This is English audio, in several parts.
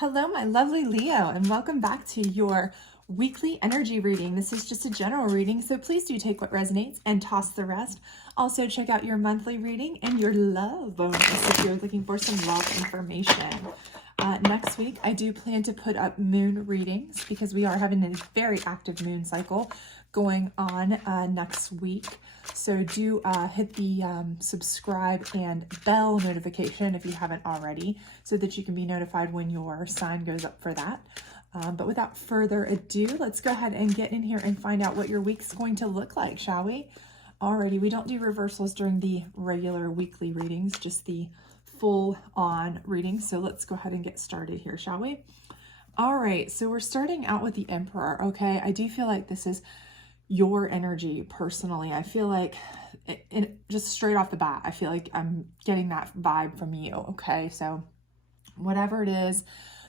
Hello, my lovely Leo, and welcome back to your weekly energy reading. This is just a general reading, so please do take what resonates and toss the rest. Also, check out your monthly reading and your love bonus if you're looking for some love information. Next week, I do plan to put up moon readings because we are having a very active moon cycle going on next week. So do hit the subscribe and bell notification if you haven't already so that you can be notified when your sign goes up for that. But without further ado, let's go ahead and get in here and find out what your week's going to look like, shall we? Alrighty, we don't do reversals during the regular weekly readings, just the full-on readings. So let's go ahead and get started here, shall we? All right, so we're starting out with the Emperor, okay? I do feel like this is your energy personally. I feel like just straight off the bat, I feel like I'm getting that vibe from you, okay? So whatever it is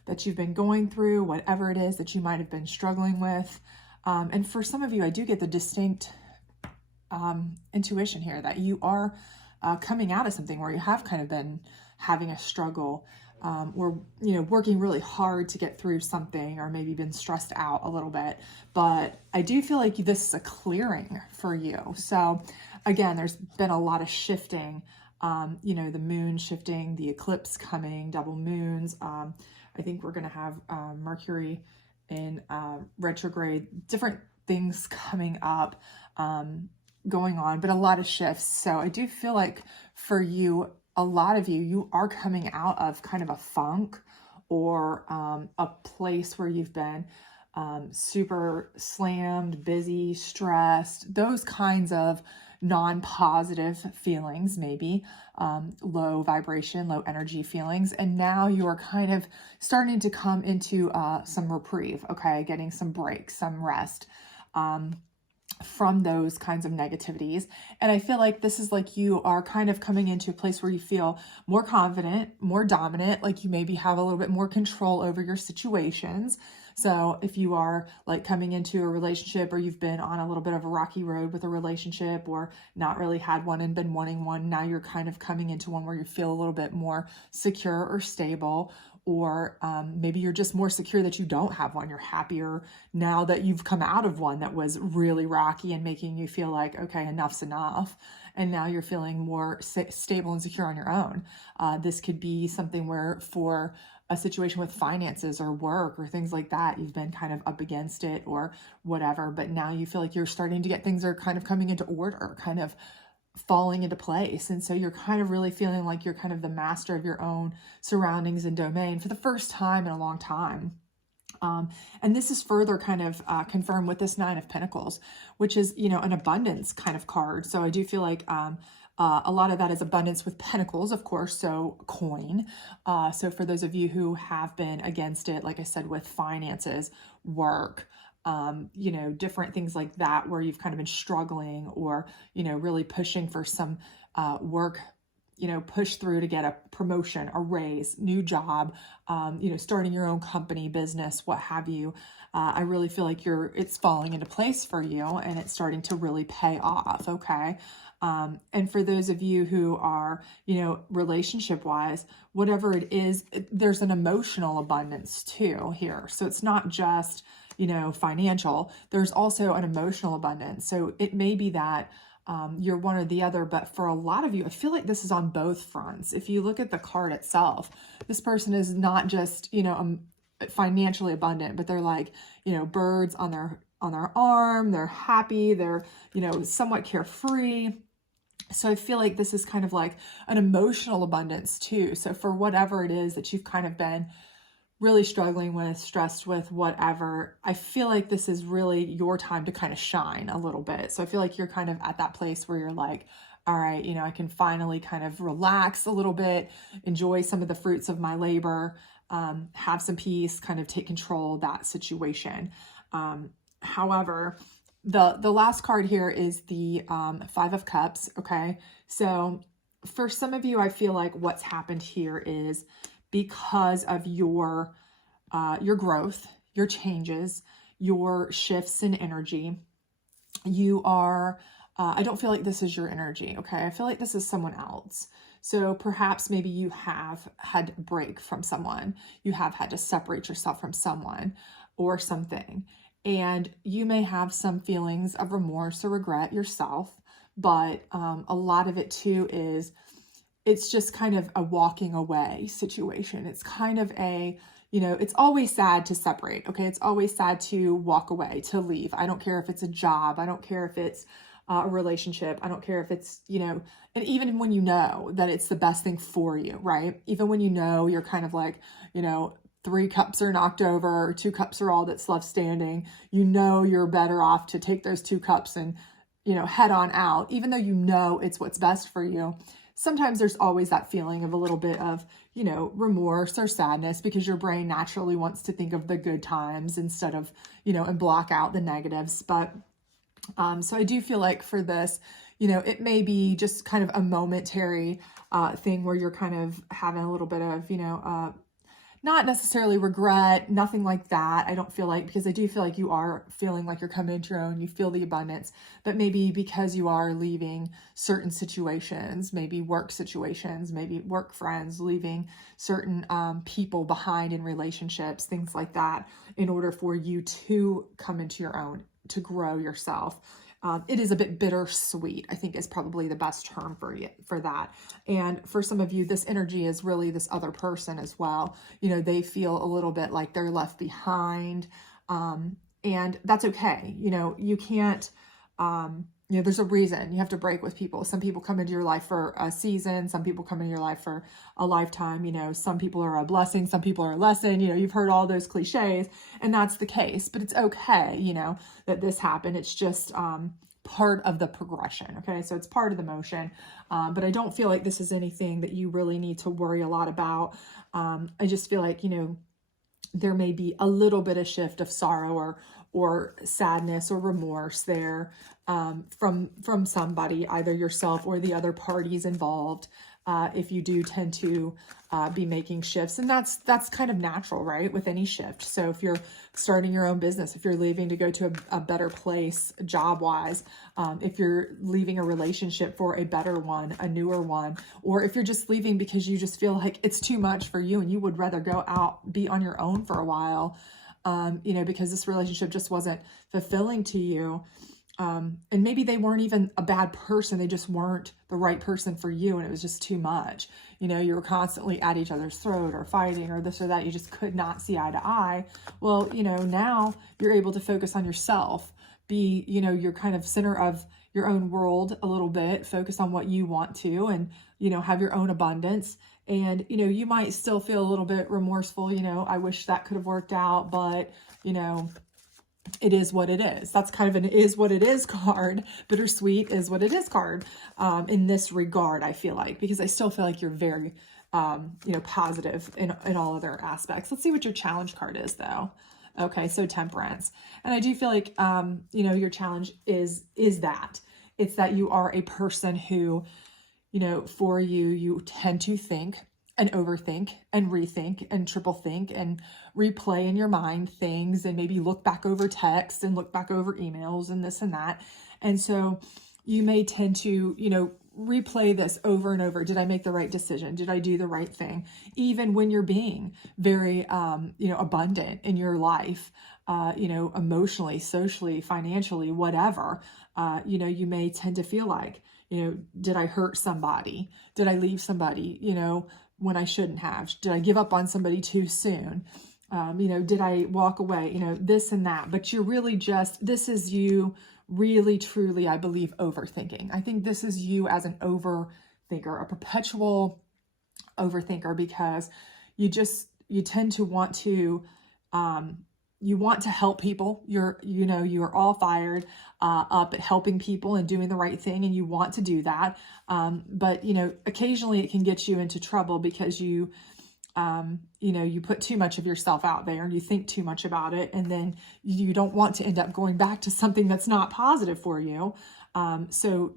that you've been going through, whatever it is that you might have been struggling with, and for some of you, I do get the distinct intuition here that you are coming out of something where you have kind of been having a struggle or, you know, working really hard to get through something, or maybe been stressed out a little bit. But I do feel like this is a clearing for you. So again, there's been a lot of shifting, you know, the moon shifting, the eclipse coming, double moons. I think we're going to have Mercury in retrograde, different things coming up, going on, but a lot of shifts. So I do feel like for you, a lot of you are coming out of kind of a funk or a place where you've been super slammed, busy, stressed, those kinds of non-positive feelings, maybe low vibration, low energy feelings. And now you're kind of starting to come into some reprieve, okay? Getting some breaks, some rest. From those kinds of negativities. And I feel like this is like you are kind of coming into a place where you feel more confident, more dominant, like you maybe have a little bit more control over your situations. So if you are like coming into a relationship, or you've been on a little bit of a rocky road with a relationship, or not really had one and been wanting one, now you're kind of coming into one where you feel a little bit more secure or stable. Or maybe you're just more secure that you don't have one. You're happier now that you've come out of one that was really rocky and making you feel like, okay, enough's enough. And now you're feeling more stable and secure on your own. This could be something where for a situation with finances or work or things like that, you've been kind of up against it or whatever, but now you feel like you're starting to get things are kind of coming into order, kind of falling into place. And so you're kind of really feeling like you're kind of the master of your own surroundings and domain for the first time in a long time. And this is further kind of confirmed with this Nine of Pentacles, which is, you know, an abundance kind of card. So I do feel like a lot of that is abundance with pentacles, of course, so coin. So for those of you who have been against it, like I said, with finances, work, you know, different things like that, where you've kind of been struggling or, you know, really pushing for some work, you know, push through to get a promotion, a raise, new job, you know, starting your own company, business, what have you. I really feel like it's falling into place for you and it's starting to really pay off. Okay. And for those of you who are, you know, relationship wise, whatever it is, there's an emotional abundance too here. So it's not just, you know, financial, there's also an emotional abundance. So it may be that you're one or the other, but for a lot of you, I feel like this is on both fronts. If you look at the card itself, this person is not just, you know, financially abundant, but they're like, you know, birds on their arm, they're happy, they're, you know, somewhat carefree. So I feel like this is kind of like an emotional abundance too. So for whatever it is that you've kind of been really struggling with, stressed with, whatever, I feel like this is really your time to kind of shine a little bit. So I feel like you're kind of at that place where you're like, all right, you know, I can finally kind of relax a little bit, enjoy some of the fruits of my labor, have some peace, kind of take control of that situation. However, the last card here is the Five of Cups. Okay. So for some of you, I feel like what's happened here is because of your growth, your changes, your shifts in energy, you are I don't feel like this is your energy. Okay. I feel like this is someone else. So perhaps maybe you have had a break from someone, you have had to separate yourself from someone or something, and you may have some feelings of remorse or regret yourself. But a lot of it too is it's just kind of a walking away situation. It's kind of a, it's always sad to separate. Okay. It's always sad to walk away, to leave. I don't care if it's a job. I don't care if it's a relationship. I don't care if it's, and even when you know that it's the best thing for you, right? Even when you know you're kind of like, 3 cups are knocked over, or 2 cups are all that's left standing, you're better off to take those 2 cups and, head on out, even though it's what's best for you. Sometimes there's always that feeling of a little bit of, remorse or sadness, because your brain naturally wants to think of the good times instead of, and block out the negatives. But so I do feel like for this, it may be just kind of a momentary thing where you're kind of having a little bit of, not necessarily regret, nothing like that. I don't feel like, because I do feel like you are feeling like you're coming into your own, you feel the abundance, but maybe because you are leaving certain situations, maybe work situations, maybe work friends, leaving certain people behind in relationships, things like that, in order for you to come into your own, to grow yourself. It is a bit bittersweet, I think is probably the best term for that. And for some of you, this energy is really this other person as well. They feel a little bit like they're left behind. And that's okay. You can't, there's a reason you have to break with people. Some people come into your life for a season. Some people come into your life for a lifetime. Some people are a blessing. Some people are a lesson. You've heard all those cliches, and that's the case, but it's okay, that this happened. It's just, part of the progression. Okay. So it's part of the motion. But I don't feel like this is anything that you really need to worry a lot about. I just feel like, there may be a little bit of shift of sorrow or sadness or remorse there from somebody, either yourself or the other parties involved, if you do tend to be making shifts. And that's kind of natural, right, with any shift. So if you're starting your own business, if you're leaving to go to a better place job-wise, if you're leaving a relationship for a better one, a newer one, or if you're just leaving because you just feel like it's too much for you and you would rather go out, be on your own for a while, because this relationship just wasn't fulfilling to you. And maybe they weren't even a bad person. They just weren't the right person for you. And it was just too much. You were constantly at each other's throat or fighting or this or that. You just could not see eye to eye. Well, now you're able to focus on yourself, be, you're kind of center of your own world a little bit, focus on what you want to, and, have your own abundance. And, you might still feel a little bit remorseful. I wish that could have worked out, but, it is what it is. That's kind of an is what it is card. Bittersweet is what it is card in this regard, I feel like, because I still feel like you're very, positive in all other aspects. Let's see what your challenge card is, though. Okay, so Temperance. And I do feel like, your challenge is that. It's that you are a person who, for you tend to think and overthink and rethink and triple think and replay in your mind things, and maybe look back over text and look back over emails and this and that. And so you may tend to, replay this over and over. Did I make the right decision? Did I do the right thing? Even when you're being very, abundant in your life, emotionally, socially, financially, whatever, you may tend to feel like, did I hurt somebody? Did I leave somebody, when I shouldn't have? Did I give up on somebody too soon? Did I walk away? This and that. But you're really this is you really, truly, I believe, overthinking. I think this is you as an overthinker, a perpetual overthinker, because you tend to want to, you want to help people. You're all fired up at helping people and doing the right thing, and you want to do that. But occasionally it can get you into trouble because you put too much of yourself out there and you think too much about it, and then you don't want to end up going back to something that's not positive for you. So,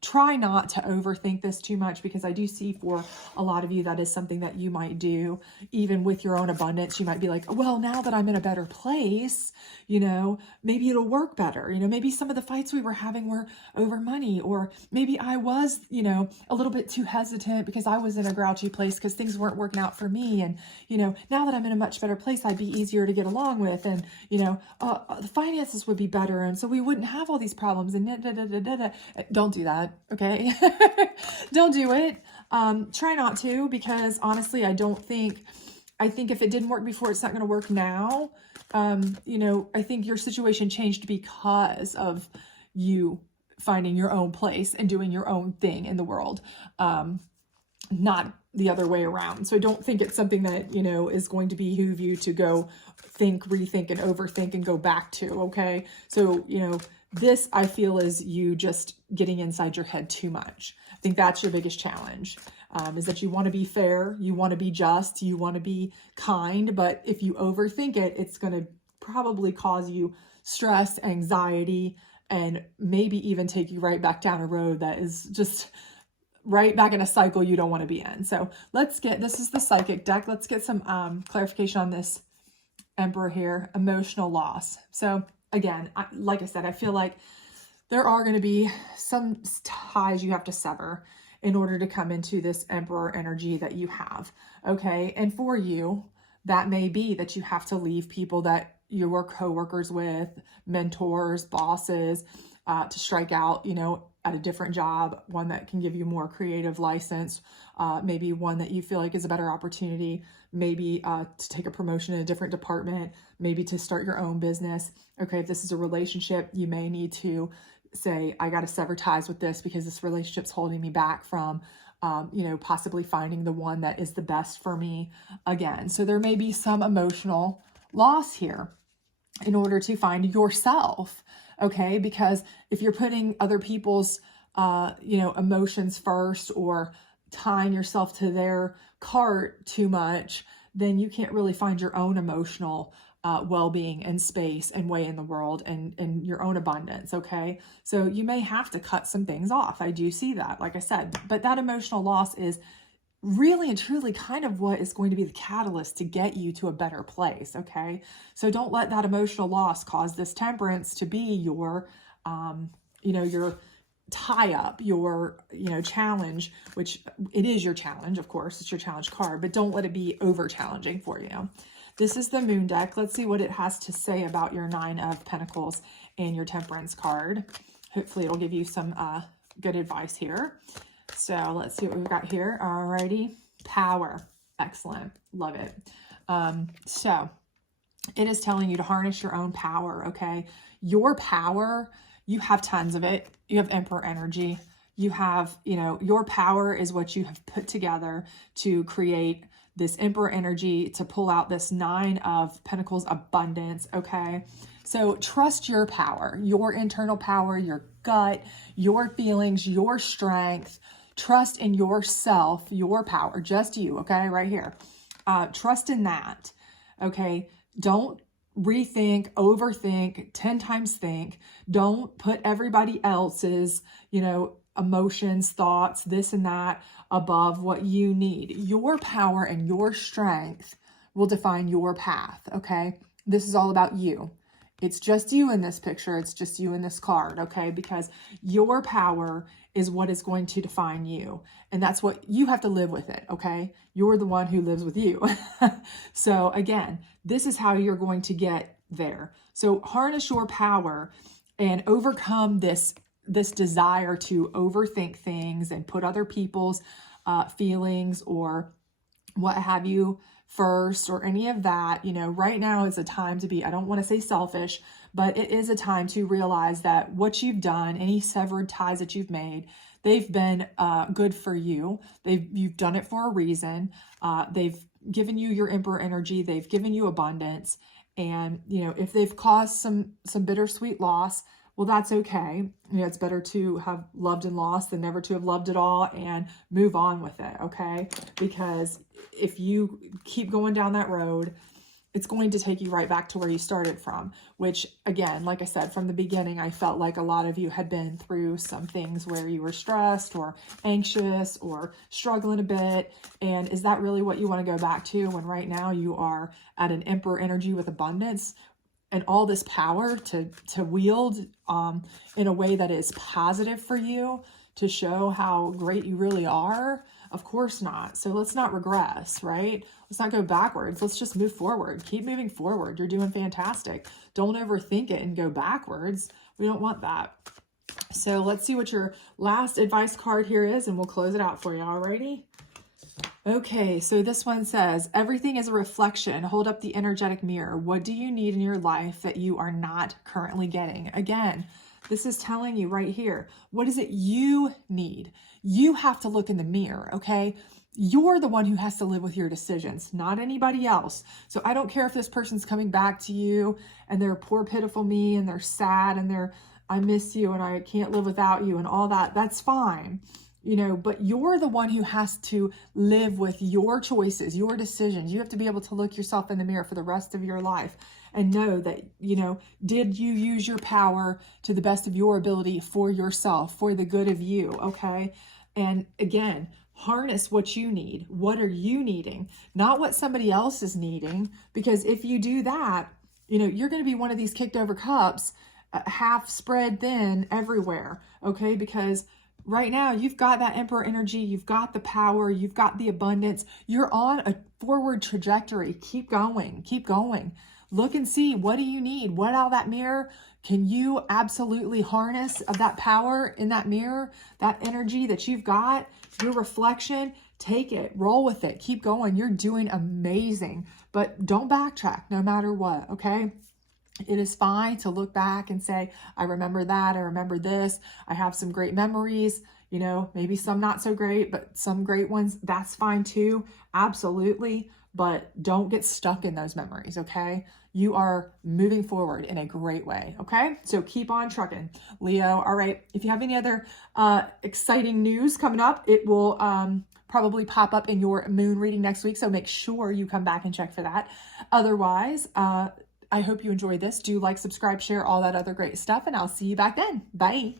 try not to overthink this too much, because I do see for a lot of you that is something that you might do even with your own abundance. You might be like, well, now that I'm in a better place, maybe it'll work better. Maybe some of the fights we were having were over money, or maybe I was, a little bit too hesitant because I was in a grouchy place because things weren't working out for me. And, now that I'm in a much better place, I'd be easier to get along with. And, the finances would be better. And so we wouldn't have all these problems. And don't do that. Okay. Don't do it. Try not to, because honestly, I think if it didn't work before, it's not going to work now. I think your situation changed because of you finding your own place and doing your own thing in the world. Not the other way around. So I don't think it's something that, is going to behoove you to go think, rethink, and overthink and go back to. Okay. So, this I feel is you just getting inside your head too much. I think that's your biggest challenge, is that you want to be fair, you want to be just, you want to be kind, but if you overthink it, it's going to probably cause you stress, anxiety, and maybe even take you right back down a road that is just right back in a cycle you don't want to be in. So this is the psychic deck. Let's get some clarification on this Emperor here, emotional loss. So again, like I said, I feel like there are going to be some ties you have to sever in order to come into this Emperor energy that you have. Okay. And for you, that may be that you have to leave people that you were coworkers with, mentors, bosses, to strike out, at a different job, one that can give you more creative license, maybe one that you feel like is a better opportunity, maybe to take a promotion in a different department, maybe to start your own business. Okay, if this is a relationship, you may need to say, I got to sever ties with this because this relationship's holding me back from, possibly finding the one that is the best for me again. So there may be some emotional loss here in order to find yourself. Okay, because if you're putting other people's, emotions first, or tying yourself to their cart too much, then you can't really find your own emotional well-being and space and way in the world, and your own abundance. Okay, so you may have to cut some things off. I do see that, like I said, but that emotional loss is really and truly kind of what is going to be the catalyst to get you to a better place. Okay. So don't let that emotional loss cause this Temperance to be your, your tie up, your, challenge, which it is your challenge. Of course, it's your challenge card, but don't let it be over challenging for you. This is the Moon deck. Let's see what it has to say about your 9 of Pentacles and your Temperance card. Hopefully it'll give you some good advice here. So let's see what we've got here. Alrighty. Power. Excellent. Love it. So it is telling you to harness your own power. Okay. Your power, you have tons of it. You have Emperor energy. You have, your power is what you have put together to create this Emperor energy, to pull out this 9 of Pentacles abundance. Okay. So trust your power, your internal power, your gut, your feelings, your strength. Trust in yourself, your power, just you, okay, right here. Trust in that, okay? Don't rethink, overthink, 10 times think. Don't put everybody else's, emotions, thoughts, this and that above what you need. Your power and your strength will define your path, okay? This is all about you. It's just you in this picture. It's just you in this card, okay? Because your power is what is going to define you. And that's what you have to live with it, okay? You're the one who lives with you. So again, this is how you're going to get there. So harness your power and overcome this desire to overthink things and put other people's feelings or what have you first, or any of that. Right now is a time to be, I don't want to say selfish, but it is a time to realize that what you've done, any severed ties that you've made, they've been good for you. You've done it for a reason. They've given you your Emperor energy. They've given you abundance. And, if they've caused some bittersweet loss, well, that's okay. It's better to have loved and lost than never to have loved at all, and move on with it, okay? Because if you keep going down that road, it's going to take you right back to where you started from, which again, like I said, from the beginning, I felt like a lot of you had been through some things where you were stressed or anxious or struggling a bit. And is that really what you want to go back to when right now you are at an Emperor energy with abundance and all this power to wield in a way that is positive for you, to show how great you really are? Of course not. So let's not regress, right? Let's not go backwards. Let's just move forward. Keep moving forward. You're doing fantastic. Don't overthink it and go backwards. We don't want that. So let's see what your last advice card here is, and we'll close it out for you. Alrighty? Okay, so this one says, everything is a reflection. Hold up the energetic mirror. What do you need in your life that you are not currently getting? Again, this is telling you right here, what is it you need? You have to look in the mirror, okay? You're the one who has to live with your decisions, not anybody else. So I don't care if this person's coming back to you and they're poor, pitiful me and they're sad and they're, I miss you and I can't live without you and all that. That's fine. You know, but you're the one who has to live with your choices, your decisions. You have to be able to look yourself in the mirror for the rest of your life and know that, you know, did you use your power to the best of your ability for yourself, for the good of you, okay? And again, harness what you need. What are you needing? Not what somebody else is needing, because if you do that, you know, you're going to be one of these kicked over cups, half spread thin everywhere, okay? Because right now, you've got that Emperor energy, you've got the power, you've got the abundance, you're on a forward trajectory. Keep going, keep going. Look and see, what do you need? What out of that mirror can you absolutely harness of that power in that mirror, that energy that you've got, your reflection? Take it, roll with it, keep going. You're doing amazing, but don't backtrack no matter what, okay? It is fine to look back and say, I remember that, I remember this, I have some great memories, you know, maybe some not so great, but some great ones, that's fine too, absolutely, but don't get stuck in those memories, okay? You are moving forward in a great way, okay? So keep on trucking, Leo. All right, if you have any other exciting news coming up, it will probably pop up in your moon reading next week, so make sure you come back and check for that. Otherwise, I hope you enjoyed this. Do like, subscribe, share, all that other great stuff, and I'll see you back then. Bye.